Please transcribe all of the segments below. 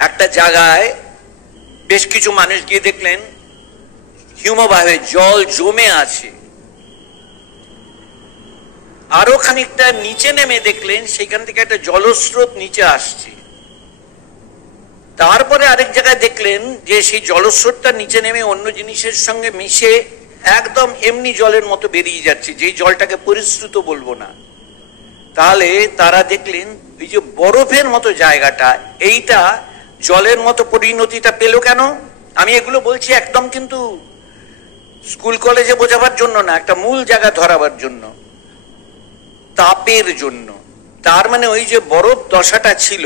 একটা জায়গায় বেশ কিছু মানুষ গিয়ে দেখলেন হিমভাবে জল জমে আছে। আরো খানিকটা নিচে নেমে দেখলেন সেখান থেকে একটা জলস্রোত নিচে আসছে। তারপরে আরেক জায়গায় দেখলেন যে সেই জলস্রোতটা নিচে নেমে অন্য জিনিসের সঙ্গে মিশে একদম এমনি জলের মতো বেরিয়ে যাচ্ছে, যেই জলটাকে পরিশ্রুত বলবো না। তাহলে তারা দেখলেন এই যে বরফের মতো জায়গাটা, এইটা জলের মতো পরিণতিটা পেল কেন? আমি এগুলো বলছি একদম কিন্তু স্কুল কলেজে বোঝাবার জন্য না, একটা মূল জায়গা ধরাবার জন্য। তাপের জন্য। তার মানে ওই যে বরফ দশাটা ছিল,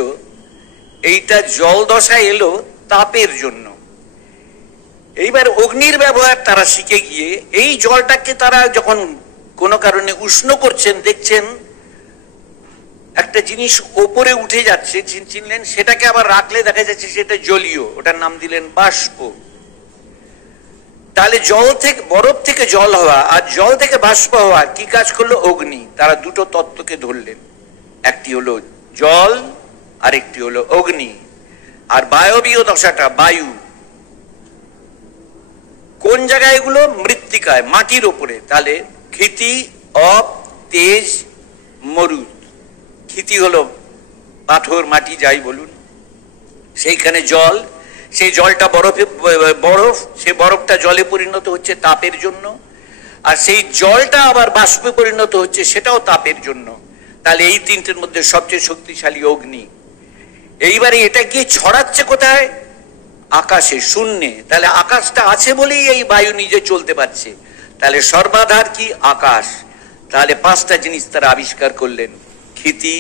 এইটা জল দশা এলো তাপের জন্য। এইবার অগ্নির ব্যবহার তারা শিখে গিয়ে এই জলটাকে তারা যখন কোনো কারণে উষ্ণ করছেন, দেখছেন একটা জিনিস ওপরে উঠে যাচ্ছে, চিনলেন, সেটাকে আবার রাখলে দেখা যাচ্ছে সেটা জলীয়, ওটার নাম দিলেন বাষ্প। তাহলে জল থেকে, বরফ থেকে জল হওয়া আর জল থেকে বাষ্প হওয়া কি কাজ করলো? অগ্নি। তারা দুটো তত্ত্বকে ধরলেন, একটি হলো জল আর একটি হলো অগ্নি। আর বায়বীয় দশাটা বায়ু কোন জায়গায়? এগুলো মৃত্তিকায়, মাটির ওপরে। তাহলে ক্ষিতি, অপ, তেজ, মরুদ। ক্ষিতি হলো পাথর, মাটি যাই বলুন, সেইখানে জল, সেই জলটা বরফে, বরফ, সেই বরফটা জলে পরিণত হচ্ছে তাপের জন্য, আর সেই জলটা আবার বাষ্পে পরিণত হচ্ছে, সেটাও তাপের জন্য। তাহলে এই তিনটের মধ্যে সবচেয়ে শক্তিশালী অগ্নি। এইবারে এটা কি ছড়াচ্ছে কোথায়? আকাশে, শূন্যে। তাহলে আকাশটা আছে বলেই এই বায়ু নিজে চলতে পারছে। তাহলে সর্বাধার কি? আকাশ। তাহলে পাঁচটা জিনিস তারা আবিষ্কার করলেন, ক্ষিতি,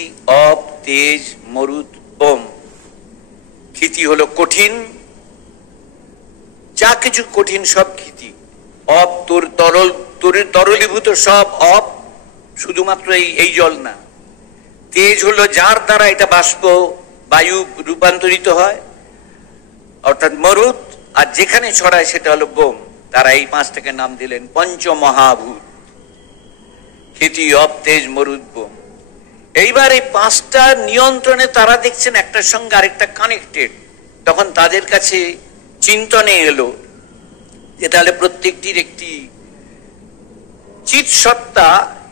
অপ, তেজ, মরুদ, ওম। ক্ষিতি হলো কঠিন, যা কিছু কঠিন সব ক্ষিতি। অপ তরলীভূত সব অপ, শুধুমাত্র এই জল না। তেজ হলো যার দ্বারা এটা বাষ্প বায়ু রূপান্তরিত হয়, অর্থাৎ মরুদ। আর যেখানে ছড়ায় সেটা হলো বোম। তারা এই পাঁচটাকে নাম দিলেন পঞ্চমহাভূত, ক্ষিতি, অপ, তেজ, মরুদ, বোম। এইবার এই পাঁচটা নিয়ন্ত্রণে তারা দেখছেন একটার সঙ্গে আরেকটা কানেক্টেড। তখন তাদের কাছে চিন্তনে এলো যে তাহলে প্রত্যেকটির একটি চিৎ সত্তা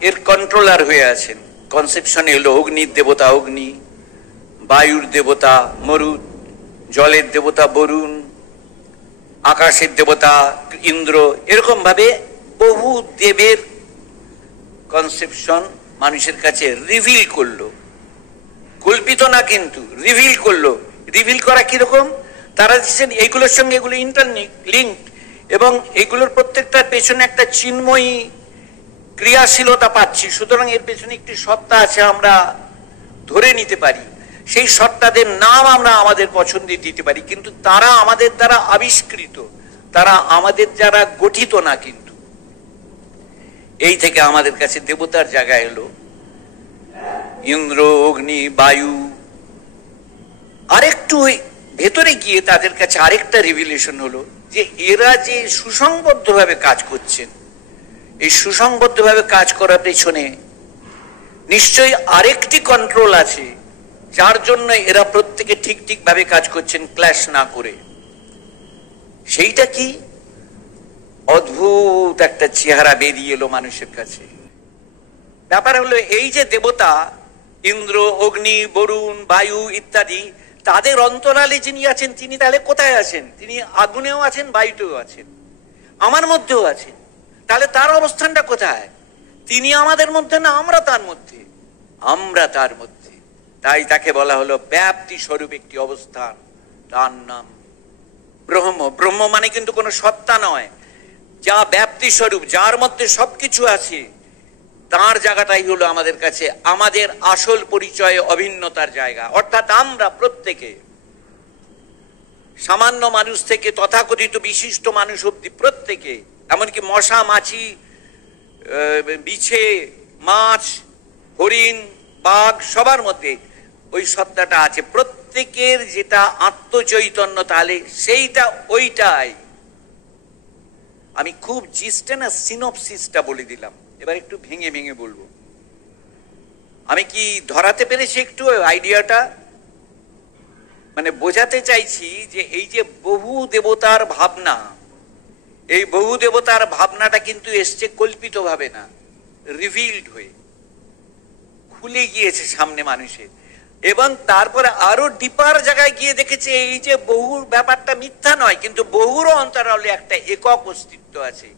এর কন্ট্রোলার হয়ে আছেন। কনসেপশনে এলো অগ্নির দেবতা অগ্নি, বায়ুর দেবতা মরুদ, জলের দেবতা বরুণ, আকাশের দেবতা ইন্দ্র। এরকম ভাবে বহু দেবের কনসেপশন মানুষের কাছে রিভিল করলো, কল্পিত না কিন্তু রিভিল করলো। রিভিল করা কিরকম? তারা দিচ্ছেন এইগুলোর সঙ্গে এগুলো ইন্টারলিঙ্কড, এবং এগুলোর প্রত্যেকটার পেছনে একটা চিন্ময়ী ক্রিয়াশীলতা পাচ্ছি। সুতরাং এর পেছনে একটি সত্তা আছে, আমরা ধরে নিতে পারি। সেই সত্তাদের নাম আমরা আমাদের পছন্দে দিতে পারি, কিন্তু তারা আমাদের দ্বারা আবিষ্কৃত, তারা আমাদের দ্বারা গঠিত না। কিন্তু এই থেকে আমাদের কাছে দেবতার জায়গা এলো ইন্দ্র, অগ্নি, বায়ু। আরেকটু ভেতরে গিয়ে তাদের কাছে আরেকটা রিভিলেশন হলো যে এরা যে সুসংবদ্ধভাবে কাজ করছেন, এই সুসংবদ্ধভাবে কাজ করার পেছনে নিশ্চয়ই আরেকটি কন্ট্রোল আছে, যার জন্য এরা প্রত্যেকে ঠিক ঠিক ভাবে কাজ করছেন, ক্ল্যাশ না করে। সেইটা কি? অদ্ভুত একটা চেহারা বেরিয়ে এলো মানুষের কাছে। ব্যাপার হলো এই যে দেবতা ইন্দ্র, অগ্নি, বরুণ, বায়ু ইত্যাদি, তাদের অন্তরালে যিনি আছেন তিনি তাহলে কোথায় আছেন? তিনি আগুনেও আছেন, বায়ুতেও আছেন, আমার মধ্যেও আছেন। তাহলে তার অবস্থানটা কোথায়? তিনি আমাদের মধ্যে না আমরা তার মধ্যে? আমরা তার মধ্যে। তাই তাকে বলা হলো ব্যাপ্তি স্বরূপ একটি অবস্থান, তার নাম ব্রহ্ম। ব্রহ্ম মানে কিন্তু কোনো সত্তা নয়, যা ব্যাপ্তি স্বরূপ, যার মধ্যে সবকিছু আছে, তার জায়গাটাই হলো আমাদের কাছে আমাদের আসল পরিচয়, অভিন্নতার জায়গা। অর্থাৎ আমরা প্রত্যেকে, সামান্য মানুষ থেকে তথাকথিত বিশিষ্ট মানুষ অব্দি প্রত্যেকে, এমনকি মশা, মাছি, বিছে, মাছ, হরিণ, বাঘ, সবার মধ্যে ওই সত্তাটা আছে। প্রত্যেকের যেটা আত্মচৈতন্য, তাহলে সেইটা ওইটাই। আমি খুব জিস্টে না সিনপসিসটা বলে দিলাম, এবার একটু ভেঙে ভেঙে বলবো। আমি কি ধরাতে পেরেছি একটু আইডিয়াটা? মানে বোঝাতে চাইছি যে এই যে বহু দেবতার ভাবনা, এই বহু দেবতার ভাবনাটা কিন্তু এসছে কল্পিত ভাবে না, রিভিলড হয়ে খুলে গিয়েছে সামনে মানুষের। এবং তারপরে আরো ডিপার জায়গায় গিয়ে দেখেছে এই যে বহুর ব্যাপারটা মিথ্যা নয়, কিন্তু বহুরও অন্তরালে একটা একক অস্তিত্ব আছে।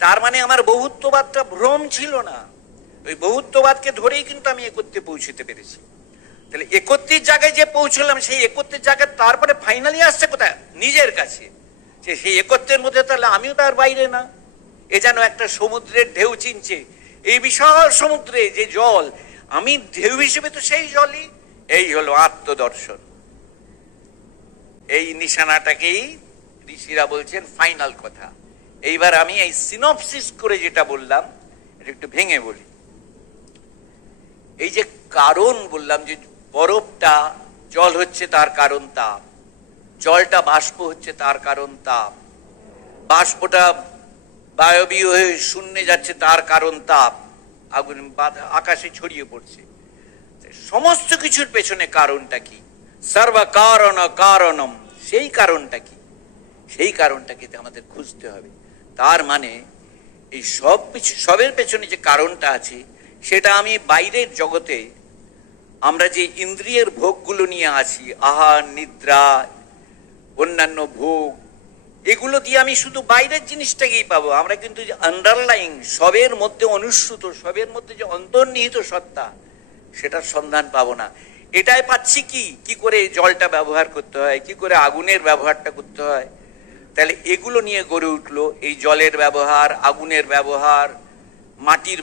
তার মানে আমার বহুত্ববাদটা ভ্রম ছিল না, ওই বহুত্ববাদকে ধরেই কিন্তু আমি একত্রে পৌঁছতে পেরেছি। তাহলে একত্রের জায়গায় যে পৌঁছলাম, সেই একত্রের জায়গায় তারপরে ফাইনালি আসছে কোথায়? নিজের কাছে। যে সেই একত্রের মধ্যে তাহলে আমিও তার বাইরে না। এ যেন একটা সমুদ্রের ঢেউ চিনছে, এই বিশাল সমুদ্রে যে জল, আমি ঢেউ হিসেবে তো সেই জলই। এই হলো আত্মদর্শন। এই নিশানাটাকেই ঋষিরা বলছেন ফাইনাল কথা। এইবার আমি এই সিনপসিস করে যেটা বললাম এটা একটু ভেঙে বলি। এই যে কারণ বললাম যে বরফটা জল হচ্ছে তার কারণ তাপ, জলটা বাষ্প হচ্ছে তার কারণ তাপ, বাষ্পটা বায়বীয় হয়ে শূন্যে যাচ্ছে তার কারণ তাপ, আগুন আকাশে ছড়িয়ে পড়ছে। সমস্ত কিছুর পেছনে কারণটা কি? সর্ব কারণ কারণম, সেই কারণটা কি? সেই কারণটাকে আমাদের খুঁজতে হবে। তার মানে এই সব কিছু, সবের পেছনে যে কারণটা আছে সেটা আমি বাইরের জগতে আমরা যে ইন্দ্রিয়ের ভোগগুলো নিয়ে আছি, আহার নিদ্রা অন্যান্য ভোগ, এগুলো দিয়ে আমি শুধু বাইরের জিনিসটাকেই পাবো। আমরা কিন্তু যে আন্ডারলাইং সবের মধ্যে অনুসৃত, সবের মধ্যে যে অন্তর্নিহিত সত্তা, সেটার সন্ধান পাবো না। এটাই পাচ্ছি কি করে জলটা ব্যবহার করতে হয়, কি করে আগুনের ব্যবহারটা করতে হয়। তাহলে এগুলো নিয়ে গড়ে উঠলো এই জলের ব্যবহার, আগুনের ব্যবহার, মাটির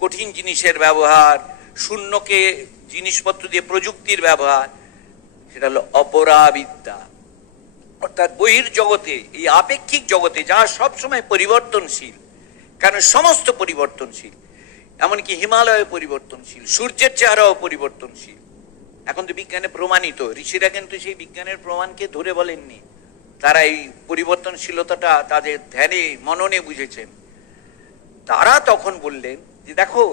কঠিন জিনিসের ব্যবহার, শূন্যকে জিনিসপত্র দিয়ে প্রযুক্তির ব্যবহার। সেটা হলো অপরাবিদ্যা। অর্থাৎ বহির জগতে, এই আপেক্ষিক জগতে যা সবসময় পরিবর্তনশীল, কারণ সমস্ত পরিবর্তনশীল, এমনকি হিমালয় পরিবর্তনশীল, সূর্যের চেহারাও পরিবর্তনশীল। এখন তো বিজ্ঞানে প্রমাণিত, ঋষিরা কিন্তু সেই বিজ্ঞানের প্রমাণকে ধরে বলেননি, তারা এই পরিবর্তনশীলতাটা তাদের ধ্যানে মননে বুঝেছেন। তারা তখন বললেন যে দেখো,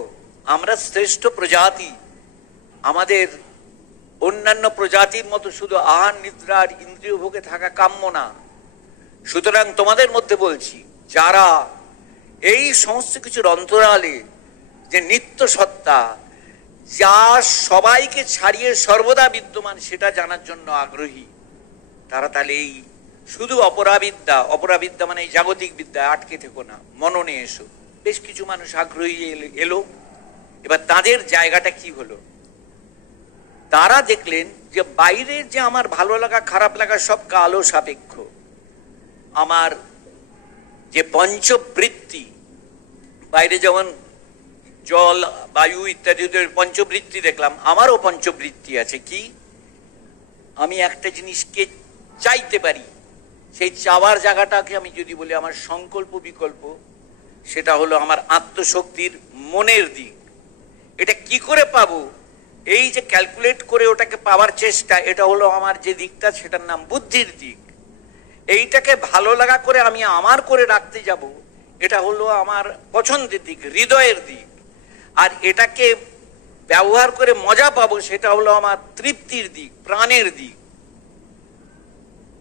আমরা শ্রেষ্ঠ প্রজাতি, আমাদের অন্যান্য প্রজাতির মতো শুধু আহার নিদ্রার ইন্দ্রিয় ভোগে থাকা কাম্য না। সুতরাং তোমাদের মধ্যে বলছি, যারা এই সমস্ত কিছুর অন্তরালে যে নিত্য সত্তা, যা সবাইকে ছাড়িয়ে সর্বদা বিদ্যমান, সেটা জানার জন্য আগ্রহী, তারা তাহলে এই শুধু অপরাবিদ্যা মানে এই জাগতিক বিদ্যা আটকে থেকো না, মননে এসো। বেশ কিছু মানুষ আগ্রহী এলো। এবার তাদের জায়গাটা কি হলো? তারা দেখলেন যে বাইরের যে আমার ভালো লাগা খারাপ লাগা সব কালো সাপেক্ষ। আমার যে পঞ্চবৃত্তি, বাইরে যেমন জল বায়ু ইত্যাদি পঞ্চবৃত্তি দেখলাম, আমারও পঞ্চবৃত্তি আছে। কি? আমি একটা জিনিসকে চাইতে পারি, সেই চাওয়ার জায়গাটাকে আমি যদি বলি আমার সংকল্প বিকল্প, সেটা হলো আমার আত্মশক্তির মনের দিক। এটা কি করে পাবো? এই যে ক্যালকুলেট করে ওটাকে পাওয়ার চেষ্টা, এটা হলো আমার যে দিকটা, সেটার নাম বুদ্ধির দিক। এইটাকে ভালো লাগা করে আমি আমার করে রাখতে যাব, এটা হলো আমার পছন্দের দিক, হৃদয়ের দিক। আর এটাকে ব্যবহার করে মজা পাবো, সেটা হলো আমার তৃপ্তির দিক, প্রাণের দিক।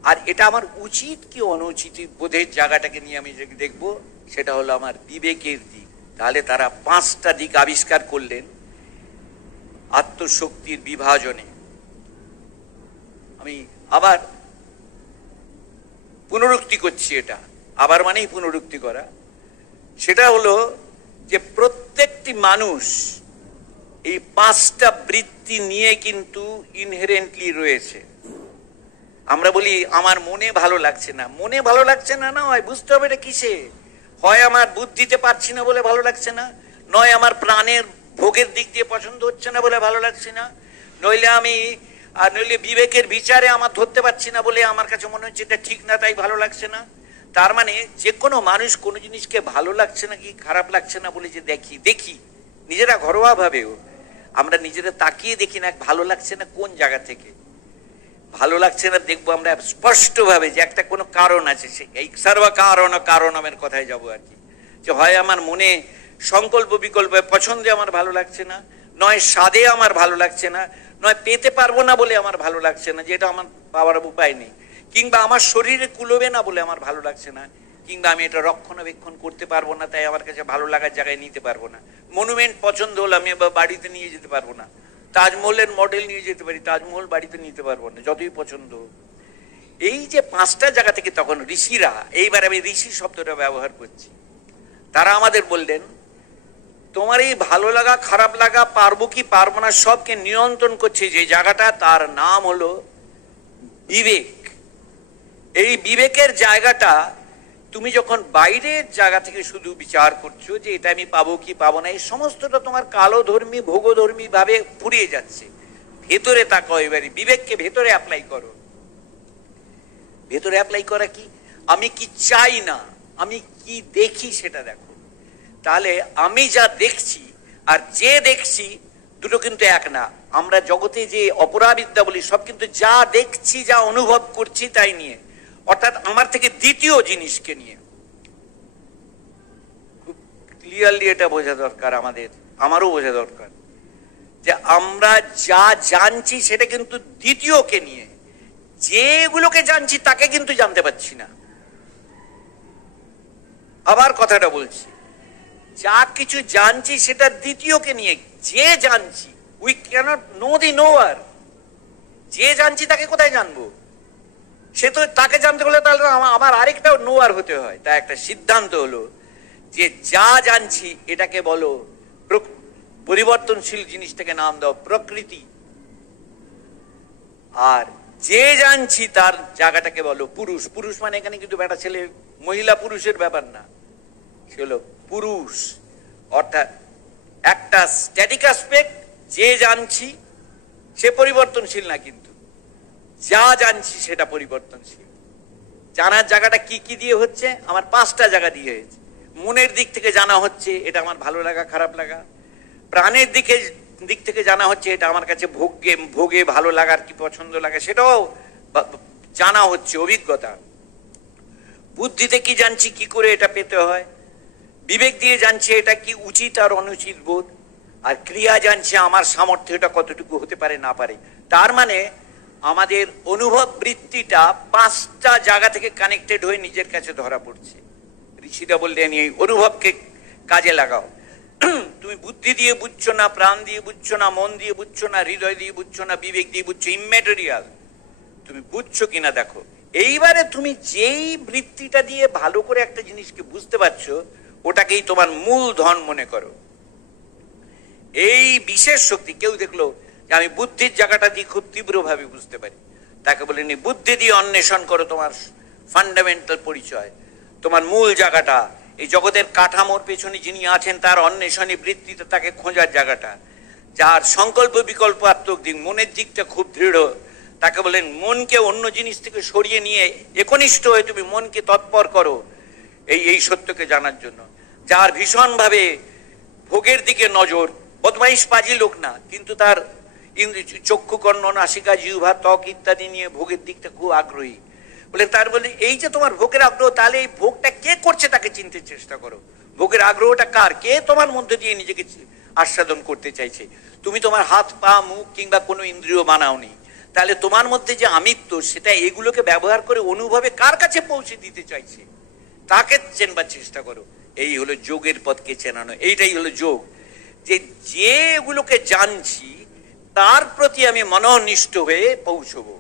আর এটা আমার উচিত কি অনুচিত বোধের জায়গাটাকে নিয়ে আমি যদি দেখবো, সেটা হলো আমার বিবেকের দিক। তাহলে তারা 5টা দিক আবিষ্কার করলেন আত্মশক্তির বিভাজনে। আমি আবার পুনরুক্তি করছি, এটা আবার মানেই পুনরুক্তি করা। সেটা হলো যে প্রত্যেকটি মানুষ এই 5টা বৃত্তি নিয়ে কিন্তু ইনহেরেন্টলি রয়েছে। আমরা বলি আমার মনে ভালো লাগছে না, মনে ভালো লাগছে না, না হয় বুঝতে হবে এটা কিসে। হয় আমার বুদ্ধিতে পারছি না বলে ভালো লাগছে না, নয় আমার প্রাণের ভোগের দিক দিয়ে পছন্দ হচ্ছে না বলে ভালো লাগছে না, নইলে বিবেকের বিচারে আমার ধরতে পারছি না বলে আমার কাছে মনে হচ্ছে এটা ঠিক না, তাই ভালো লাগছে না। তার মানে যে কোনো মানুষ কোনো জিনিসকে ভালো লাগছে না কি খারাপ লাগছে না বলে যে দেখি নিজেরা ঘরোয়া ভাবেও আমরা নিজেরা তাকিয়ে দেখি না ভালো লাগছে না কোন জায়গা থেকে ভালো লাগছে না, দেখবো আমরা স্পষ্ট ভাবে যে একটা কোনো কারণ আছে। এই সর্ব কারণের কথায় যাবো আর কি, যে হয় আমার মনে সংকল্প বিকল্প পছন্দে আমার ভালো লাগছে না, নয় স্বাদে আমার ভালো লাগছে না, নয় পেতে পারবো না বলে আমার ভালো লাগছে না, যে এটা আমার পাওয়ার উপায় নেই, কিংবা আমার শরীরে কুলোবে না বলে আমার ভালো লাগছে না, কিংবা আমি এটা রক্ষণাবেক্ষণ করতে পারবো না তাই আমার কাছে ভালো লাগার জায়গায় নিতে পারবো না। মনুমেন্ট পছন্দ হলো আমি বাড়িতে নিয়ে যেতে পারবো না, তাজমহলের মডেল নিয়ে যেতে পারি, তাজমহল বাড়িতে নিতে পারবো না যতই পছন্দ। এই যে পাঁচটা জায়গা থেকে তখন ঋষিরা, এইবার আমি ঋষি শব্দটা ব্যবহার করছি, তারা আমাদের বললেন তোমার এই ভালো লাগা খারাপ লাগা পারবো কি পারবো না সবকে নিয়ন্ত্রণ করছে যে জায়গাটা, তার নাম হলো বিবেক। এই বিবেকের জায়গাটা তুমি যখন বাইরের জায়গা থেকে শুধু বিচার করছো যে এটা আমি পাবো কি পাবো না, এই সমস্তটা তোমার কালোধর্মী ভোগধর্মী ভাবে ফুরিয়ে যাচ্ছে। ভেতরে তাকাও, এবারে বিবেককে ভেতরে অ্যাপ্লাই করো। ভেতরে অ্যাপ্লাই করা কি? আমি কি চাই না, আমি কি দেখি সেটা দেখো। তাহলে আমি যা দেখছি আর যে দেখছি দুটো কিন্তু এক না। আমরা জগতে যে অপরাবিদ্যা বলি সব কিন্তু যা দেখছি যা অনুভব করছি তাই নিয়ে, অর্থাৎ আমার থেকে দ্বিতীয় জিনিসকে নিয়ে। খুব ক্লিয়ারলি এটা বোঝা দরকার আমাদের, আমারও বোঝা দরকার যে আমরা যা জানছি সেটা কিন্তু দ্বিতীয়কে নিয়ে, যেগুলোকে জানছি তাকে কিন্তু জানতে পারছি না। আবার কথাটা বলছি, যা কিছু জানছি সেটা দ্বিতীয়কে নিয়ে, যে জানছি উই ক্যানট নো দি নোয়ার। যে জানছি তাকে কোথায় জানবো? সে তো তাকে জানতে হলে তাহলে আমার আরেকটাও নোয়ার হতে হয়। তাই একটা সিদ্ধান্ত হলো যে যা জানছি এটাকে বলো পরিবর্তনশীল জিনিসটাকে নাম দাও প্রকৃতি, আর যে জানছি তার জায়গাটাকে বলো পুরুষ। পুরুষ মানে এখানে কিন্তু বেটা ছেলে মহিলা পুরুষের ব্যাপার না, সে হলো পুরুষ। অর্থাৎ একটা স্ট্যাটিক অ্যাসপেক্ট, যে জানছি সে পরিবর্তনশীল না, কিন্তু যা জানছি সেটা পরিবর্তনশীল। জানার জায়গাটা কি কি দিয়ে হচ্ছে? আমার পাঁচটা জায়গা দিয়ে হয়েছে। মনের দিক থেকে জানা হচ্ছে এটা আমার ভালো লাগা খারাপ লাগা, প্রাণের দিক থেকে জানা হচ্ছে এটা আমার কাছে ভোগে ভালো লাগার কি পছন্দ লাগে সেটাও জানা হচ্ছে, অভিজ্ঞতা। বুদ্ধিতে কি জানছি কি করে এটা পেতে হয়, বিবেক দিয়ে জানছি এটা কি উচিত আর অনুচিত বোধ, আর ক্রিয়া জানছে আমার সামর্থ্য এটা কতটুকু হতে পারে না পারে। তার মানে আমাদের অনুভব বৃত্তিটা পাঁচটা জায়গা থেকে কানেক্টেড হয়ে নিজের কাছে ধরা পড়ছে। ঋষিরা বললেন এই অনুভবকে কাজে লাগাও। তুমি বুদ্ধি দিয়ে বুঝছো না, প্রাণ দিয়ে বুঝছো না, মন দিয়ে বুঝছো না, হৃদয় দিয়ে বুঝছো না, বিবেক দিয়ে বুঝছো, ইম্যাটেরিয়াল। তুমি বুঝছো কিনা দেখো। এইবারে তুমি যেই বৃত্তিটা দিয়ে ভালো করে একটা জিনিসকে বুঝতে পারছো ওটাকেই তোমার মূল ধন মনে করো। এই বিশেষ শক্তি, কেউ দেখলো যে আমি বুদ্ধির জায়গাটা দিয়ে খুব তীব্রভাবে বুঝতে পারি, তাকে বলেনি বুদ্ধি দিয়ে অন্বেষণ করো তোমার ফান্ডামেন্টাল পরিচয়, তোমার মূল জায়গাটা। এই জগতের কাঠামোর পেছনে যিনি আছেন তার অন্বেষণী বৃত্তিতে তাকে খোঁজার জায়গাটা, যার সংকল্প বিকল্পাত্মক দিক, মনের দিকটা খুব দৃঢ়, তাকে বলেন মনকে অন্য জিনিস থেকে সরিয়ে নিয়ে একনিষ্ঠ হয়ে তুমি মনকে তৎপর করো এই সত্যকে জানার জন্য। যার ভীষণভাবে ভোগের দিকে নজর, বদমাইশ পাজি লোক না, কিন্তু তার চক্ষু কর্ণ নাসিকা জিহ্বা ত্বক ইত্যাদি নিয়ে ভোগের দিকটা খুব আগ্রহী। বলে তার বলে এই যে তোমার ভোগের আগ্রহ, তাহলে এই ভোগটা কে করছে তাকে চিনতে চেষ্টা করো। ভোগের আগ্রহটা কার? কে তোমার মধ্যে দিয়ে নিজেকে আস্বাদন করতে চাইছে? তুমি তোমার হাত পা মুখ কিংবা কোনো ইন্দ্রিয় বানাওনি, তাহলে তোমার মধ্যে যে আমিত্ব সেটা এগুলোকে ব্যবহার করে অনুভবে কার কাছে পৌঁছে দিতে চাইছে তাকে চেনবার চেষ্টা করো। এই হলো যোগের পথকে চেনানো, এইটাই হলো যোগ। যে এগুলোকে জানছি তার প্রতি আমি মননিষ্ঠ হয়ে পৌঁছবো।